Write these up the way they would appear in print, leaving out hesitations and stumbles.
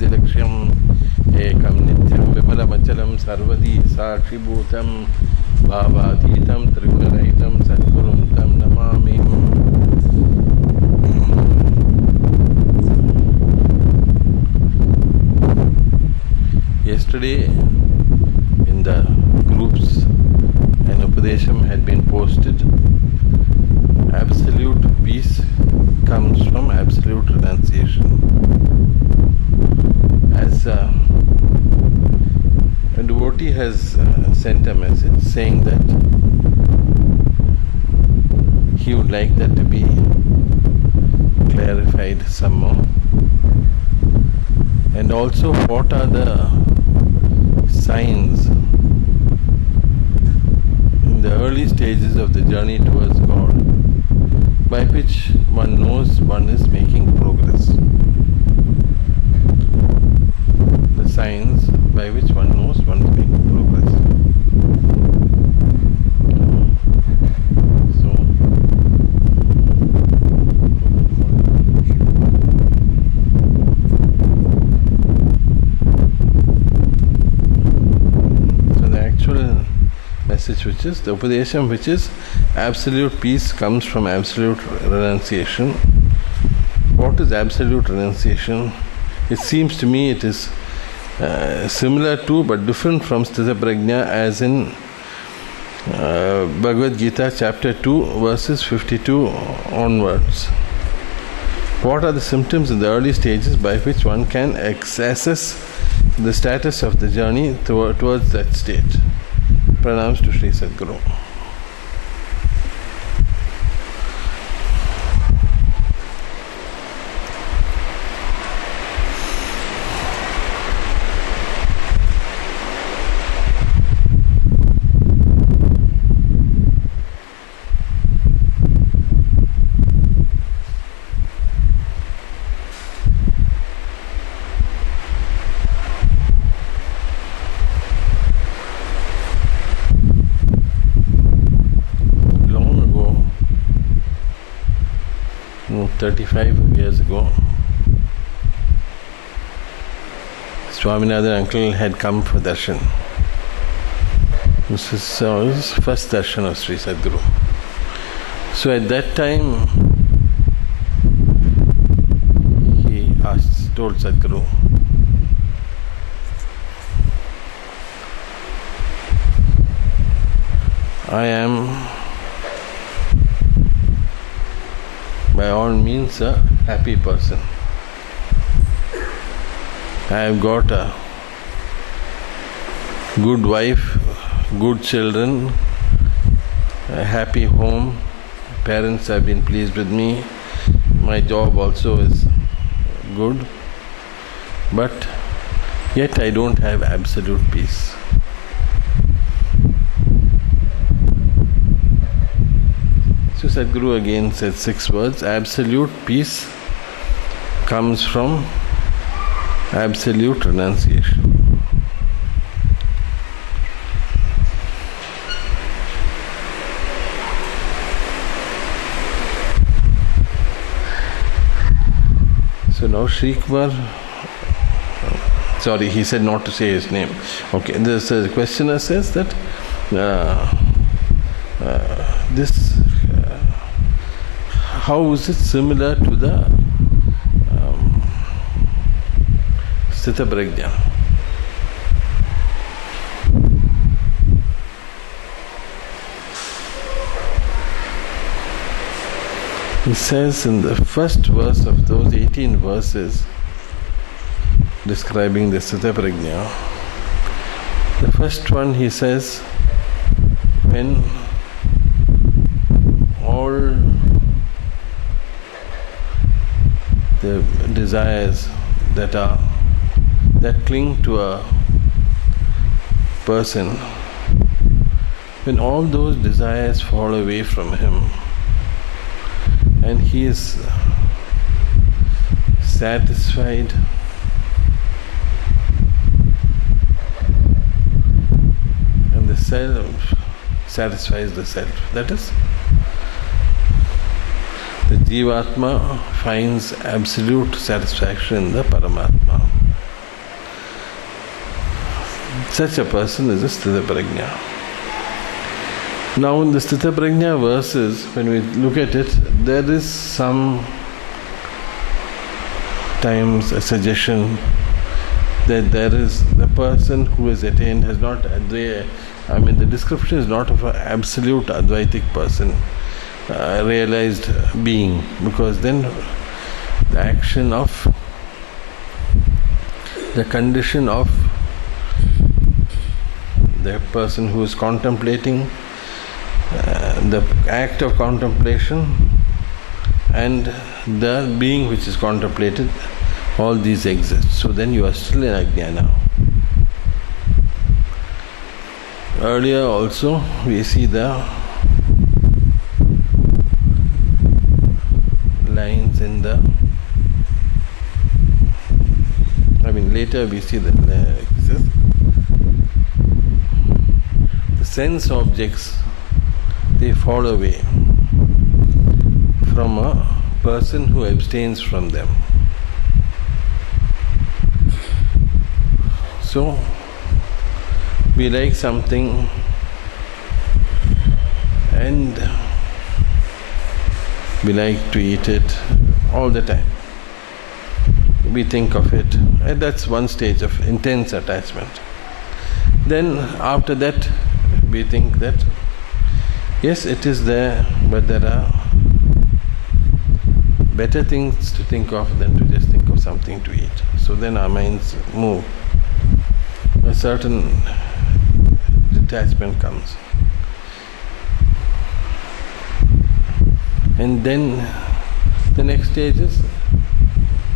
Jagatilaksham Ekam Nityam Vimalamachalam Sarvadi Sakshibhutam Bhavatitam Trigunaraitam Sathgurum Tam Namami. Yesterday in the groups an Upadesham had been posted. Absolute peace comes from absolute renunciation. As a devotee has sent a message saying that he would like that to be clarified some more. And also, what are the signs in the early stages of the journey towards God by which one knows one is making progress? The signs by which one knows one is making progress. So the actual message, which is the Upadesham, which is absolute peace comes from absolute renunciation. What is absolute renunciation? It seems to me it is similar to but different from Sthita Prajna, as in Bhagavad Gita chapter 2 verses 52 onwards. What are the symptoms in the early stages by which one can assess the status of the journey towards that state? Pranams to Sri Sathguru. Long ago, 35 years ago, Swaminathan uncle had come for darshan. This is his first darshan of Sri Sathguru. So at that time, he told Sathguru, I am by all means a happy person. I have got a good wife, good children, a happy home. Parents have been pleased with me. My job also is good. But yet I don't have absolute peace. So Sadhguru again said 6 words. Absolute peace comes from absolute renunciation. So now Sri Kumar, sorry, he said not to say his name. Okay, the questioner says that how is it similar to the Sthita Prajna? He says in the first verse of those 18 verses describing the Sthita Prajna, the first one he says, when all the desires that cling to a person, when all those desires fall away from him and he is satisfied and the self satisfies the self, that is, the Jivatma finds absolute satisfaction in the Paramatma. Such a person is a Sthita Prajna. Now in the Sthita Prajna verses, when we look at it, there is some times a suggestion that there is the person who has attained has not the description is not of an absolute Advaitic person, realized being, because then the action of the condition of the person who is contemplating, the act of contemplation, and the being which is contemplated, all these exist. So then you are still in Ajnana. Earlier also we see the lines in the later we see the sense objects, they fall away from a person who abstains from them. So we like something and we like to eat it all the time. We think of it, and that's one stage of intense attachment. Then after that we think that yes, it is there, but there are better things to think of than to just think of something to eat. So then our minds move. A certain detachment comes. And then the next stage is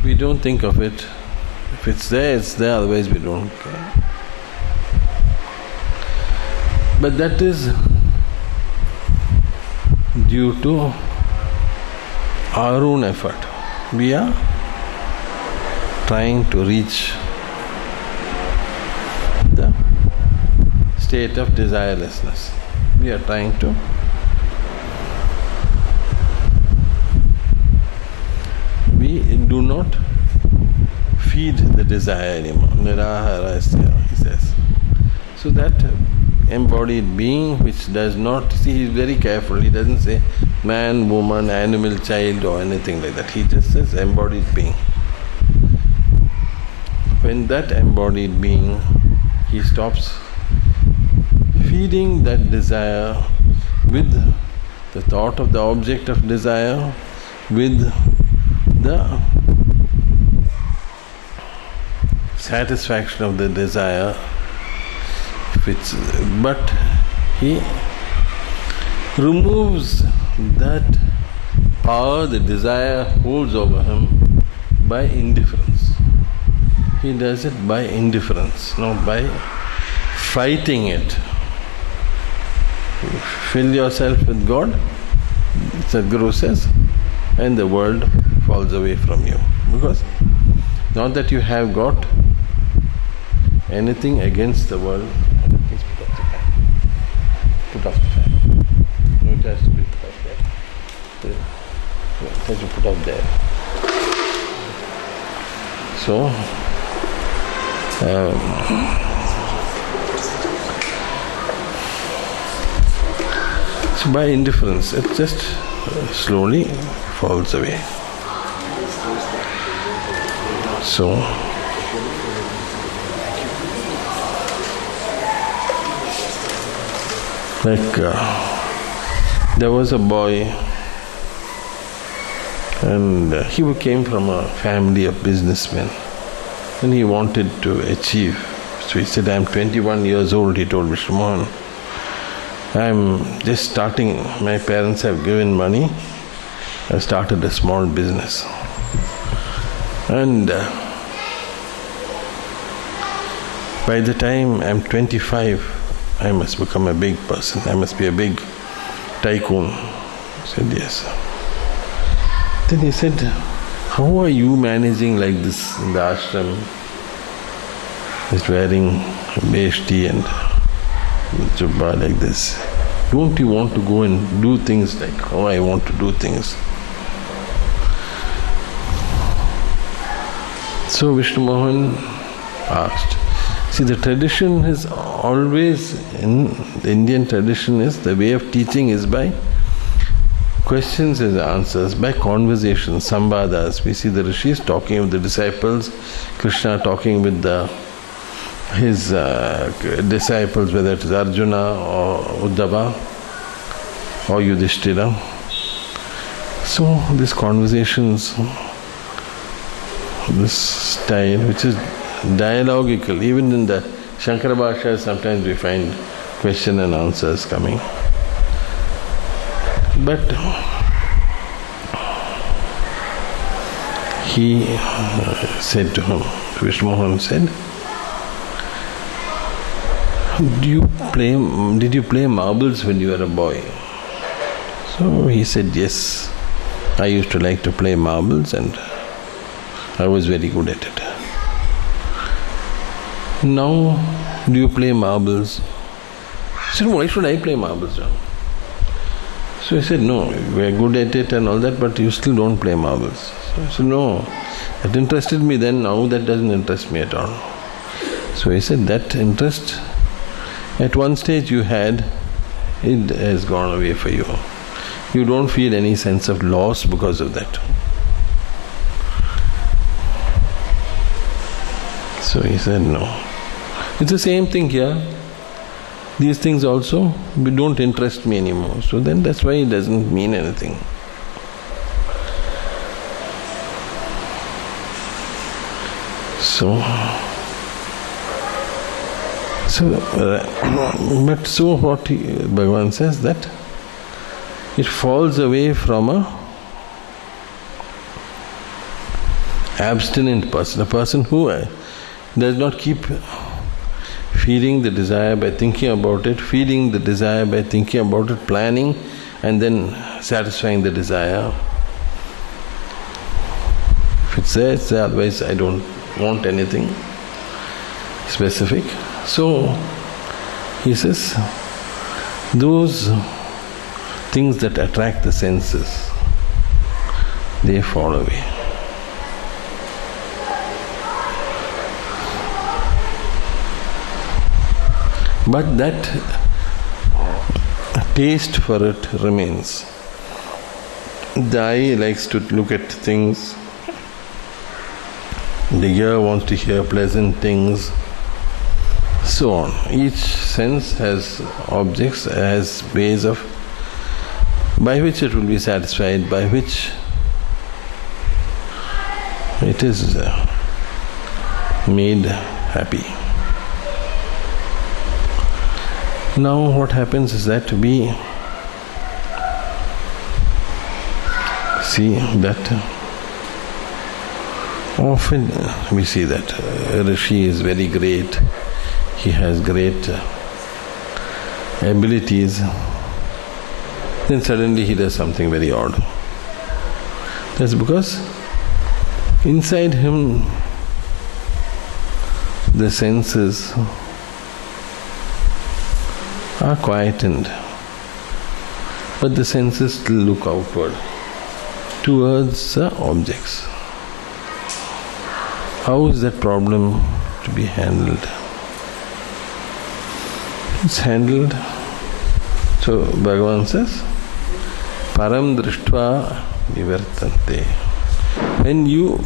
we don't think of it. If it's there, it's there, otherwise we don't care. But that is due to our own effort. We are trying to reach the state of desirelessness. We are trying to do not feed the desire anymore. Niraharasya, he says. So that embodied being which does not, see, he is very careful. He doesn't say man, woman, animal, child or anything like that. He just says embodied being. When that embodied being, he stops feeding that desire with the thought of the object of desire, with the satisfaction of the desire, but he removes that power the desire holds over him by indifference. He does it by indifference, not by fighting it. Fill yourself with God, Sathguru says, and the world falls away from you. Because not that you have got anything against the world. Please put off the fan. Put off the fan. No, it has to be put off there. It has to put off there. So, by indifference, it just slowly falls away. So, there was a boy, and he came from a family of businessmen, and he wanted to achieve. So he said, I'm 21 years old, he told Mr. Mohan. I'm just starting, my parents have given money, I started a small business. And by the time I'm 25, I must become a big person, I must be a big tycoon. I said, yes. Then he said, how are you managing like this in the ashram? Just wearing beshti and jubba like this. Don't you want to go and do things like how I want to do things? So Vishnu Mohan asked, See, the tradition is always, in the Indian tradition, is the way of teaching is by questions and answers, by conversation, samvadas. We see the rishis talking with the disciples, Krishna talking with his disciples, whether it is Arjuna or Uddhava or Yudhishthira. So these conversations, this style, which is dialogical, even in the Shankara Bhasha, sometimes we find question and answers coming. But he said to him, Vishnu Mohan said, did you play marbles when you were a boy? So he said, yes, I used to like to play marbles and I was very good at it. Now, do you play marbles? He said, why should I play marbles now? So he said, no, we are good at it and all that, but you still don't play marbles. So I said, no, that interested me then, now that doesn't interest me at all. So he said, that interest at one stage you had, it has gone away for you. You don't feel any sense of loss because of that. So he said, no. It's the same thing here. These things also don't interest me anymore. So then that's why it doesn't mean anything. So what Bhagavan says, that it falls away from a abstinent person, a person who does not keep feeding the desire by thinking about it, feeding the desire by thinking about it, planning, and then satisfying the desire. If it's there, it's there, otherwise I don't want anything specific. So, he says, those things that attract the senses, they fall away. But that taste for it remains. The eye likes to look at things, the ear wants to hear pleasant things, so on. Each sense has objects, has ways of by which it will be satisfied, by which it is made happy. Now what happens is that we see that often we see that a rishi is very great, he has great abilities, then suddenly he does something very odd. That's because inside him the senses are quietened, but the senses still look outward towards the objects. How is that problem to be handled? It's handled, so Bhagavan says, Param drishtva nivartante. When you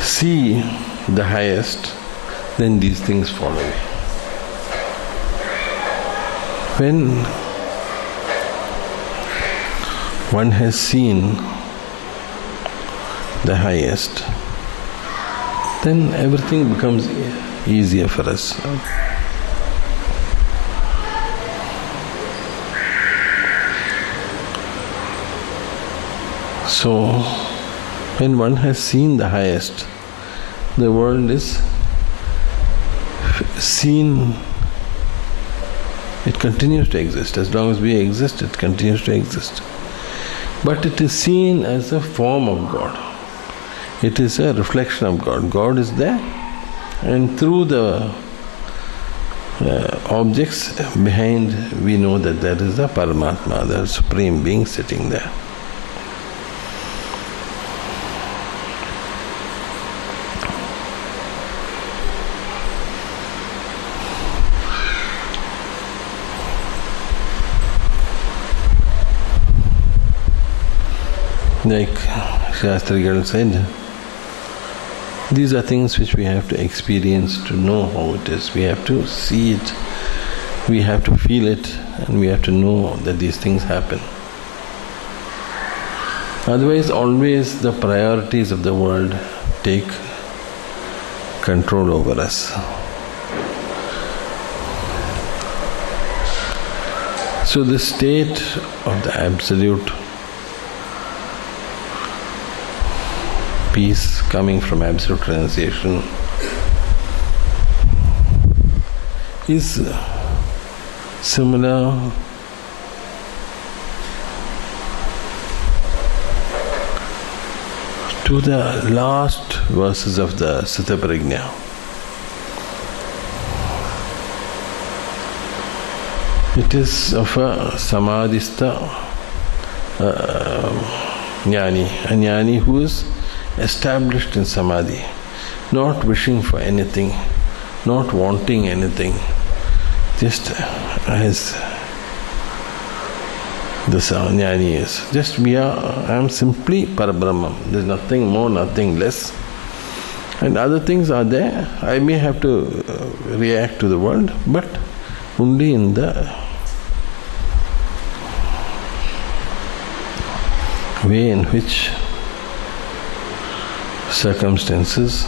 see the highest, then these things fall away. When one has seen the highest, then everything becomes easier for us. So, when one has seen the highest, the world is seen. It continues to exist. As long as we exist, it continues to exist. But it is seen as a form of God. It is a reflection of God. God is there, and through the objects behind, we know that there is the Paramatma, the Supreme Being sitting there. Like Shastrigal said, these are things which we have to experience to know how it is. We have to see it, we have to feel it, and we have to know that these things happen. Otherwise, always the priorities of the world take control over us. So the state of the absolute peace coming from absolute renunciation is similar to the last verses of the Sutta Prajna. It is of a samadhista jnani, a jnani who is established in samadhi, not wishing for anything, not wanting anything, just as the jnani is. Just I am simply Parabrahma. There is nothing more, nothing less. And other things are there. I may have to react to the world, but only in the way in which circumstances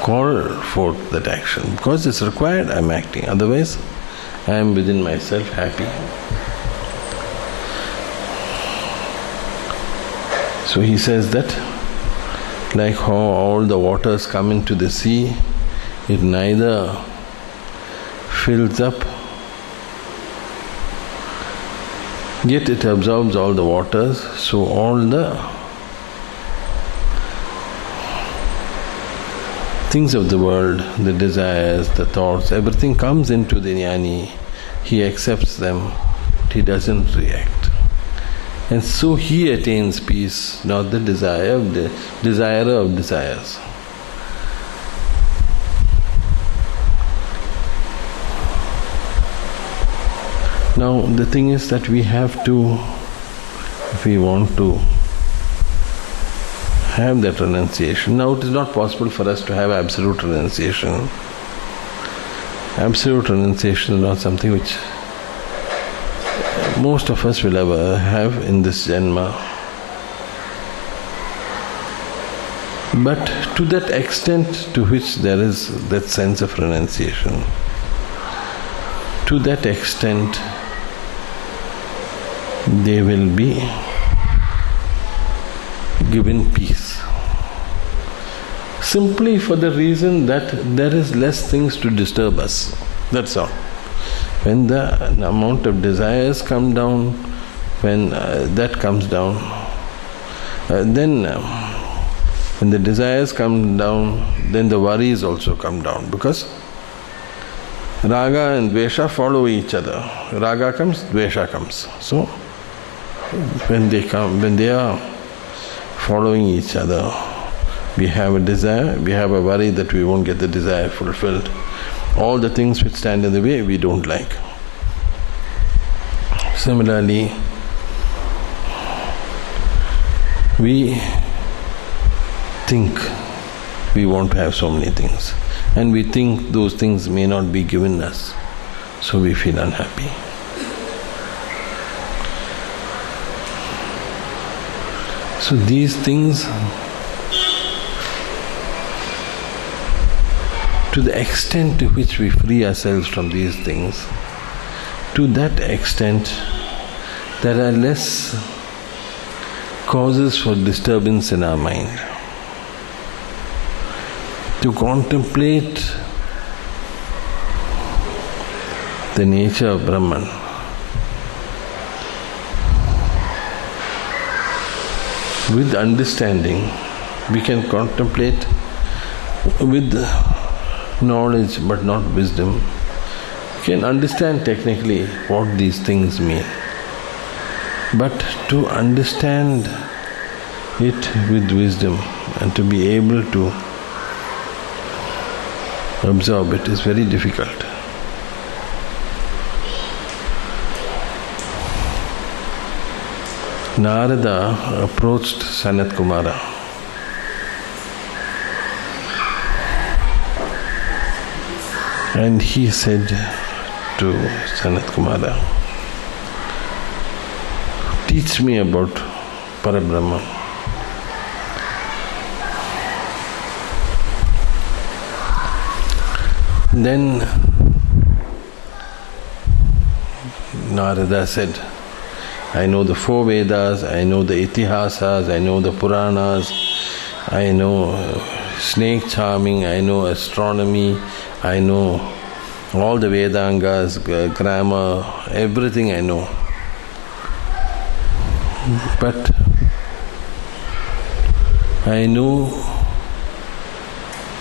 call forth that action. Because it's required, I am acting. Otherwise, I am within myself happy. So he says that, like how all the waters come into the sea, it neither fills up, yet it absorbs all the waters, so all the things of the world, the desires, the thoughts, everything comes into the jnani. He accepts them, he doesn't react. And so he attains peace, not the desirer of desires. Now the thing is that we have to, if we want to have that renunciation. Now it is not possible for us to have absolute renunciation. Absolute renunciation is not something which most of us will ever have in this Janma. But to that extent to which there is that sense of renunciation, to that extent they will be given peace. Simply for the reason that there is less things to disturb us. That's all. When the amount of desires come down, when that comes down, then when the desires come down, then the worries also come down, because raga and dvesha follow each other. Raga comes, dvesha comes. So when they are following each other, we have a desire, we have a worry that we won't get the desire fulfilled. All the things which stand in the way we don't like. Similarly, we think we want to have so many things, and we think those things may not be given us, so we feel unhappy. So these things, to the extent to which we free ourselves from these things, to that extent there are less causes for disturbance in our mind. To contemplate the nature of Brahman, with understanding, we can contemplate with knowledge but not wisdom. You can understand technically what these things mean, but to understand it with wisdom and to be able to absorb it is very difficult. Narada approached Sanat Kumara. And he said to Sanat Kumara, teach me about Parabrahma. Then Narada said, I know the four Vedas, I know the Itihasas, I know the Puranas, I know snake charming, I know astronomy, I know all the Vedangas, grammar, everything I know. But I know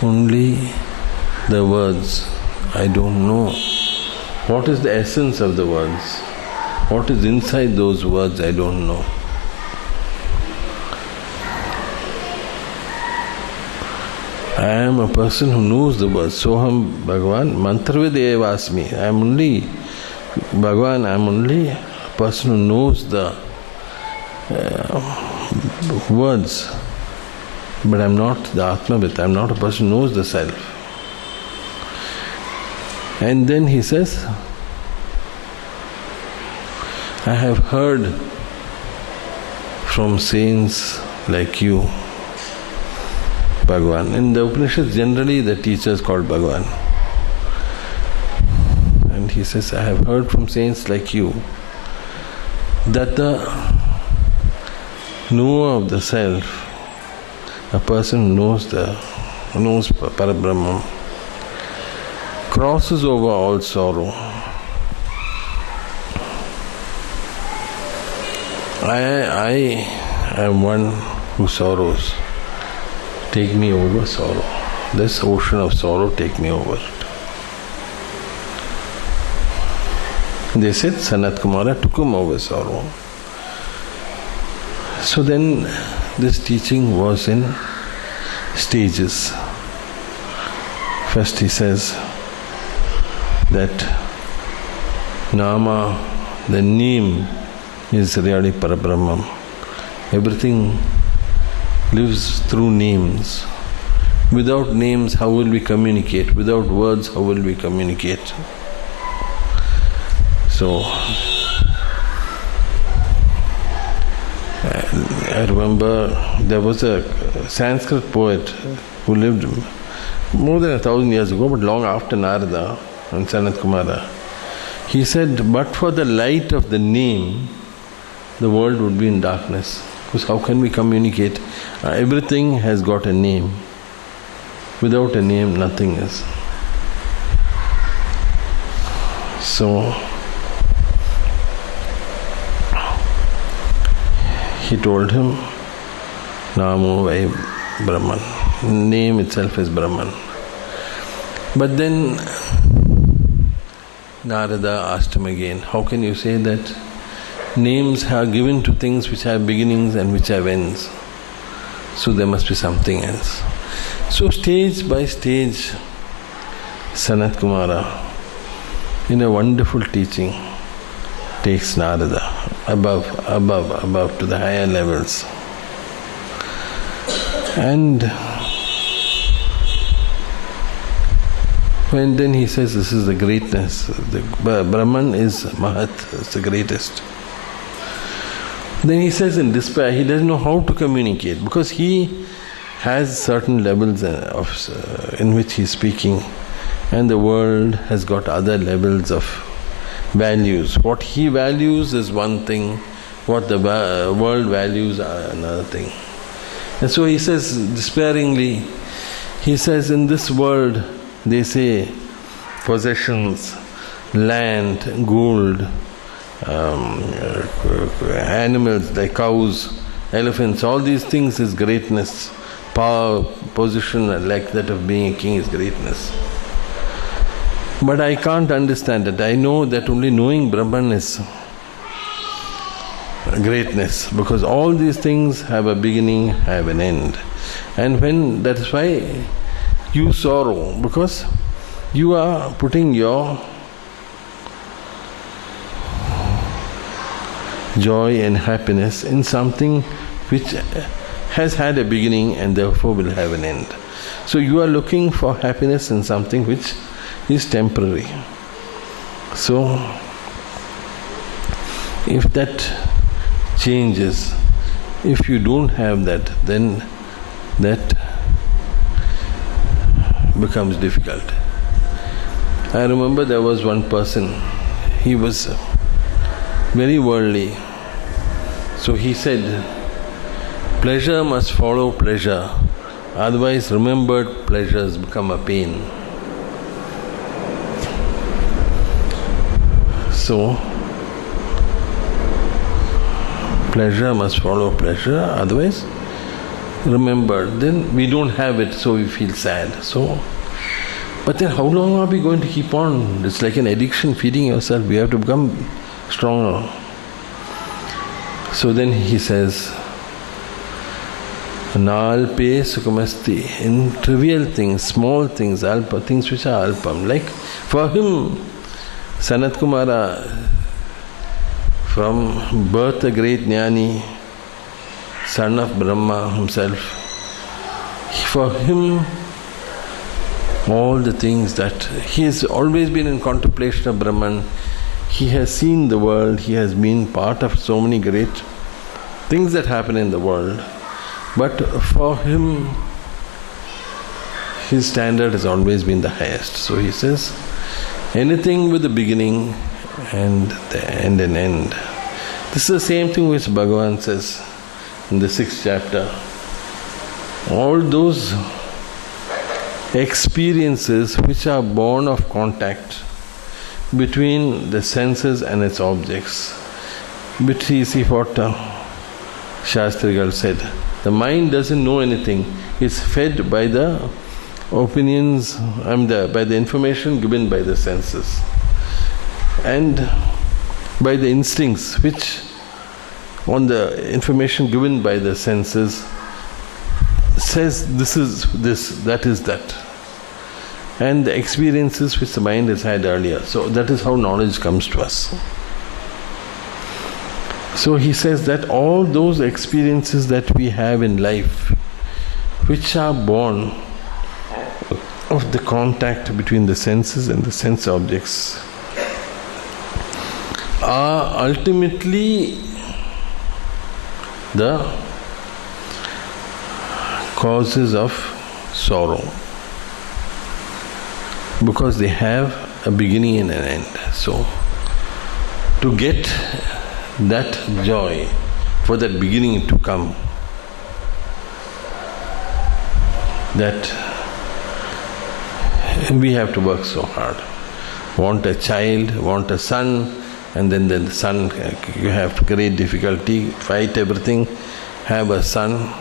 only the words. I don't know what is the essence of the words. What is inside those words, I don't know. I am a person who knows the words. Soham Bhagavan Mantravid Evasmi. I am only Bhagavan, I am only a person who knows the words. But I am not the Atmavit. I am not a person who knows the self. And then he says, I have heard from saints like you, Bhagavan. In the Upanishads, generally the teacher is called Bhagavan. And he says, I have heard from saints like you that the knower of the self, a person who knows Parabrahma, crosses over all sorrow. I am one who sorrows. Take me over sorrow. This ocean of sorrow, take me over it. They said Sanat Kumara took him over sorrow. So then this teaching was in stages. First he says that Nama, the name, is really Parabrahma. Everything lives through names. Without names, how will we communicate? Without words, how will we communicate? So, I remember there was a Sanskrit poet who lived more than 1,000 years ago, but long after Narada and Sanat Kumara. He said, but for the light of the name, the world would be in darkness. Because how can we communicate? Everything has got a name. Without a name, nothing is. So, he told him, Namo Vai Brahman. Name itself is Brahman. But then Narada asked him again, how can you say that names are given to things which have beginnings and which have ends? So there must be something else. So stage by stage, Sanat Kumara, in a wonderful teaching, takes Narada above to the higher levels. And when then he says this is the greatness, the Brahman is Mahat, it's the greatest. Then he says in despair, he doesn't know how to communicate because he has certain levels in which he is speaking, and the world has got other levels of values. What he values is one thing, what the world values are another thing. And so he says despairingly, he says, in this world they say possessions, land, gold, animals like cows, elephants, all these things is greatness. Power, position like that of being a king is greatness. But I can't understand it. I know that only knowing Brahman is greatness, because all these things have a beginning, have an end. And when that is why you sorrow, because you are putting your joy and happiness in something which has had a beginning and therefore will have an end. So you are looking for happiness in something which is temporary. So if that changes, if you don't have that, then that becomes difficult. I remember there was one person, he was very worldly. So he said, pleasure must follow pleasure, otherwise remembered pleasures become a pain. So, pleasure must follow pleasure, otherwise remembered. Then we don't have it, so we feel sad. So, but then how long are we going to keep on? It's like an addiction, feeding yourself. We have to become stronger. So then he says, Nalpe sukhamasti, in trivial things, small things, alpa, things which are alpam. Like for him, Sanat Kumara, from birth a great jnani, son of Brahma himself, for him, all the things that he has always been in contemplation of Brahman, he has seen the world, he has been part of so many great things that happen in the world. But for him, his standard has always been the highest. So he says, anything with a beginning and an end. This is the same thing which Bhagavan says in the 6th chapter. All those experiences which are born of contact between the senses and its objects. But you see what Shastrigal said. The mind doesn't know anything. It's fed by the opinions, by the information given by the senses. And by the instincts which, on the information given by the senses, says this is this, that is that. And the experiences which the mind has had earlier. So that is how knowledge comes to us. So he says that all those experiences that we have in life, which are born of the contact between the senses and the sense objects, are ultimately the causes of sorrow, because they have a beginning and an end. So, to get that joy, for that beginning to come, that we have to work so hard. Want a child, want a son, and then the son, you have great difficulty, fight everything, have a son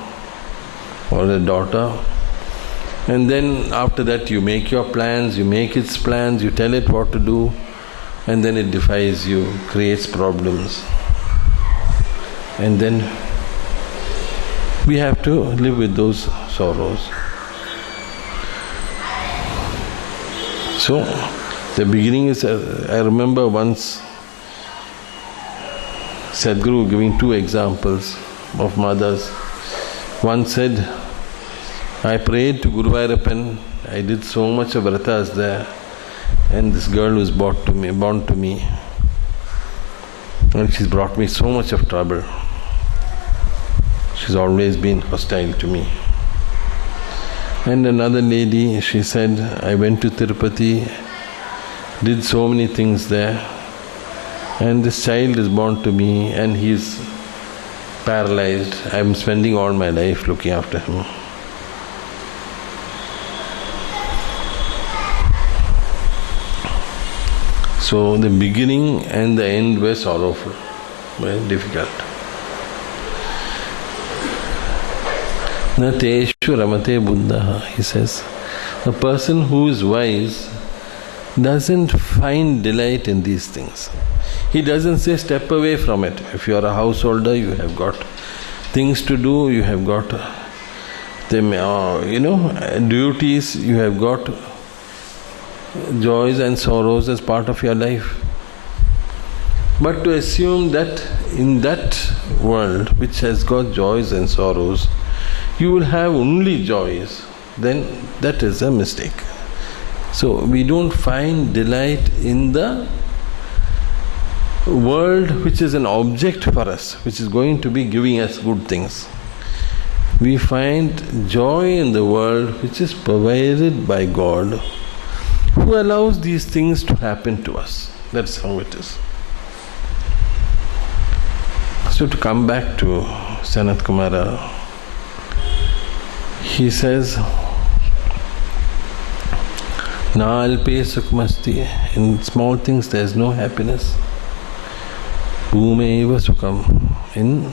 or a daughter, and then after that you make your plans, you make its plans, you tell it what to do, and then it defies you, creates problems. And then we have to live with those sorrows. So, the beginning is, I remember once Sathguru giving 2 examples of mothers. One said, I prayed to Guru Vairappan, I did so much of vratas there, and this girl was born to me, and she's brought me so much of trouble. She's always been hostile to me. And another lady, she said, I went to Tirupati, did so many things there, and this child is born to me and he's paralyzed. I'm spending all my life looking after him. So the beginning and the end were sorrowful, very difficult. Na teshu ramate buddha, he says. A person who is wise doesn't find delight in these things. He doesn't say step away from it. If you are a householder, you have got things to do, you have got duties, you have got joys and sorrows as part of your life. But to assume that in that world which has got joys and sorrows, you will have only joys, then that is a mistake. So we don't find delight in the world which is an object for us, which is going to be giving us good things. We find joy in the world which is provided by God, who allows these things to happen to us. That's how it is. So to come back to Sanat Kumara, he says, Na alpe sukmasti. In small things there is no happiness. Bhumeva sukham. In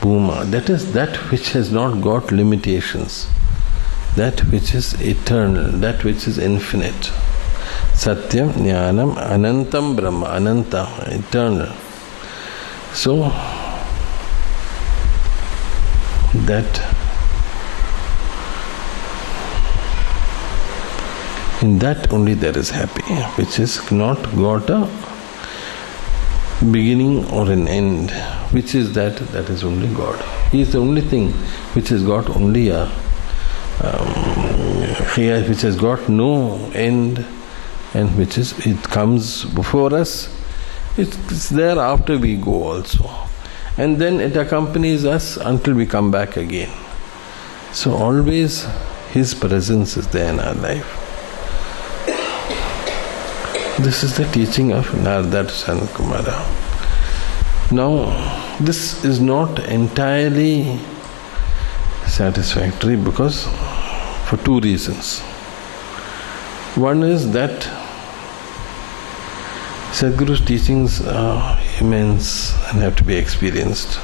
Bhuma, that is that which has not got limitations, that which is eternal, that which is infinite. Satyam, Jnanam, Anantam Brahma, Ananta, eternal. So, that in that only there is happy, which is not got a beginning or an end. Which is that? That is only God. He is the only thing which has got only a which has got no end, and which is, it comes before us, it's there after we go also, and then it accompanies us until we come back again. So always His presence is there in our life. This is the teaching of Narada Sanat Kumara. Now, this is not entirely satisfactory because for two reasons. One is that Sadhguru's teachings are immense and have to be experienced.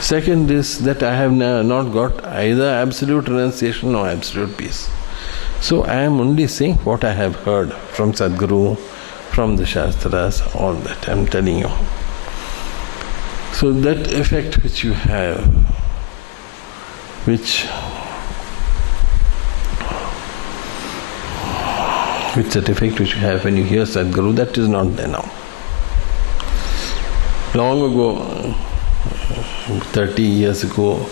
Second is that I have not got either absolute renunciation or absolute peace. So I am only saying what I have heard from Sadhguru, from the Shastras, all that I am telling you. So that effect which you have, that effect which you have when you hear Sadhguru, that is not there now. Long ago, 30 years ago,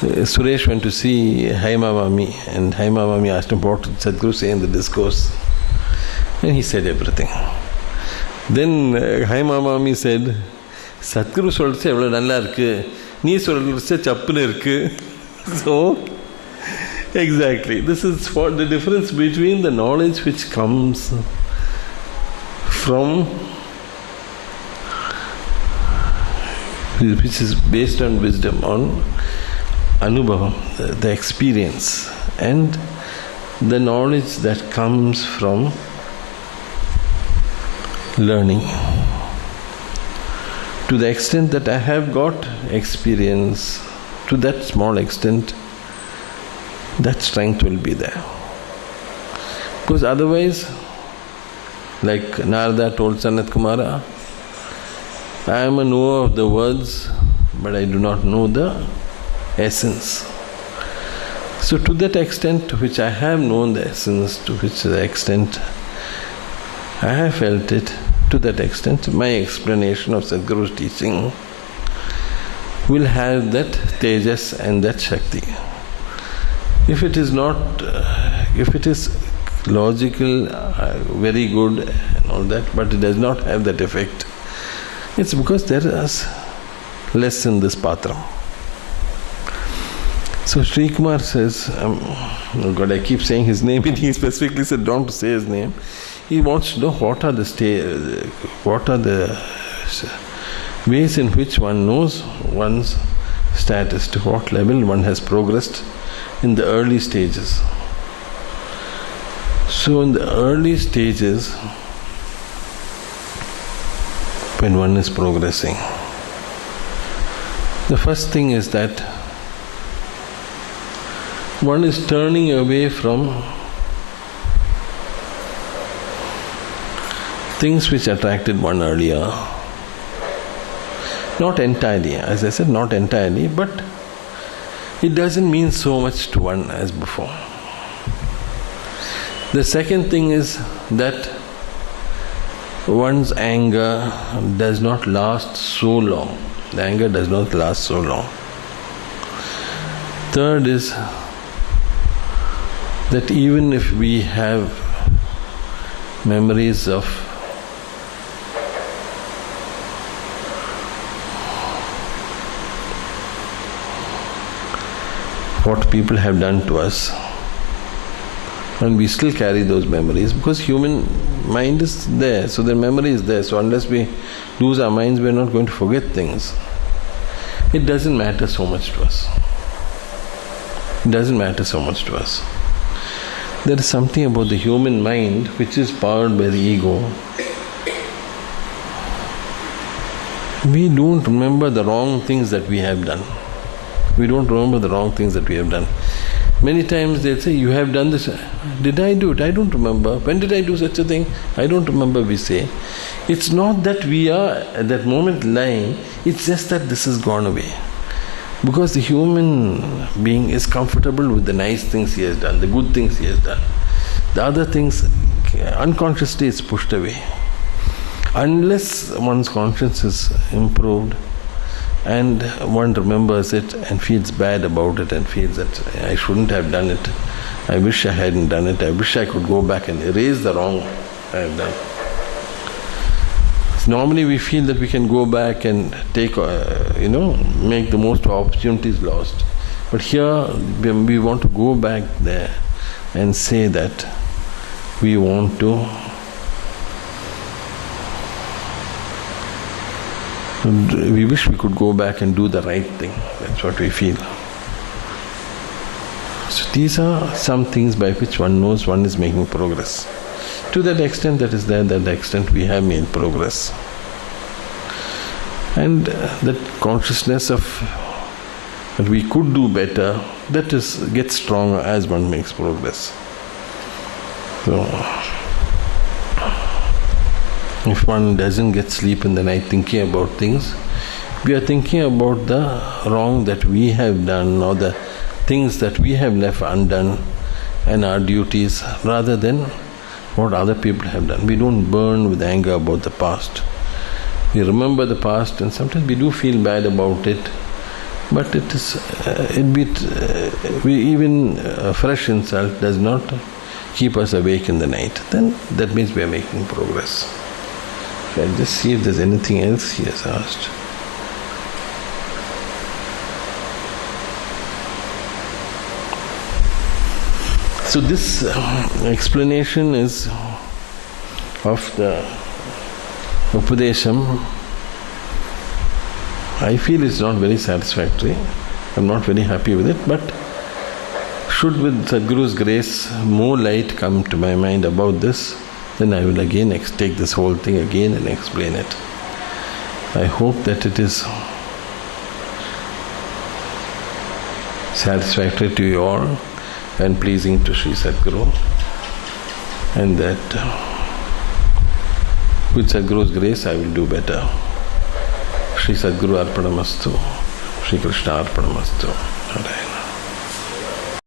Suresh went to see Haima Mami, and Haima Mami asked him what did Sadhguru say in the discourse, and he said everything. Then Haima Mami said, Sadhguru சொல்றது எவ்வளவு நல்லா இருக்கு, நீ சொல்றது சப்புன்னு இருக்கு. So exactly, this is what the difference between the knowledge which comes from, which is based on wisdom, on anubhavam, the experience, and the knowledge that comes from learning. To the extent that I have got experience, to that small extent, that strength will be there. Because otherwise, like Narada told Sanat Kumara, I am a knower of the words, but I do not know the essence. So to that extent to which I have known the essence, to which the extent I have felt it, to that extent my explanation of Sadhguru's teaching will have that tejas and that shakti. If it is not, if it is logical, very good and all that, but it does not have that effect, it's because there is less in this patram. So Sri Kumar says, oh God, I keep saying his name, and he specifically said don't say his name. He wants to know what are the ways in which one knows one's status, to what level one has progressed in the early stages. So in the early stages, when one is progressing, the first thing is that one is turning away from things which attracted one earlier. Not entirely, as I said, not entirely, but it doesn't mean so much to one as before. The second thing is that one's anger does not last so long. The anger does not last so long. Third is that even if we have memories of what people have done to us, and we still carry those memories, because human mind is there, so the memory is there. So unless we lose our minds, we are not going to forget things. It doesn't matter so much to us. It doesn't matter so much to us. There is something about the human mind which is powered by the ego. We don't remember the wrong things that we have done. We don't remember the wrong things that we have done. Many times they'll say, you have done this. Did I do it? I don't remember. When did I do such a thing? I don't remember, we say. It's not that we are at that moment lying, it's just that this has gone away. Because the human being is comfortable with the nice things he has done, the good things he has done. The other things, unconsciously it's pushed away. Unless one's conscience is improved, and one remembers it and feels bad about it and feels that I shouldn't have done it, I wish I hadn't done it, I wish I could go back and erase the wrong I have done. Normally we feel that we can go back and take, make the most of opportunities lost. But here we want to go back there and say that we want to we wish we could go back and do the right thing. That's what we feel. So these are some things by which one knows one is making progress. To that extent that is there, that extent we have made progress. And that consciousness of that we could do better, that gets stronger as one makes progress. So if one doesn't get sleep in the night thinking about things, we are thinking about the wrong that we have done or the things that we have left undone and our duties, rather than what other people have done. We don't burn with anger about the past. We remember the past and sometimes we do feel bad about it, but it is even a fresh insult does not keep us awake in the night. Then that means we are making progress. I'll just see if there's anything else he has asked. So this explanation is of the Upadesham. I feel it's not very satisfactory. I'm not very happy with it, but should with Sadhguru's grace more light come to my mind about this, then I will again take this whole thing again and explain it. I hope that it is satisfactory to you all and pleasing to Sri Sadhguru, and that with Sadhguru's grace I will do better. Sri Sadhguru Arpanamastu, Sri Krishna Arpanamastu. All right.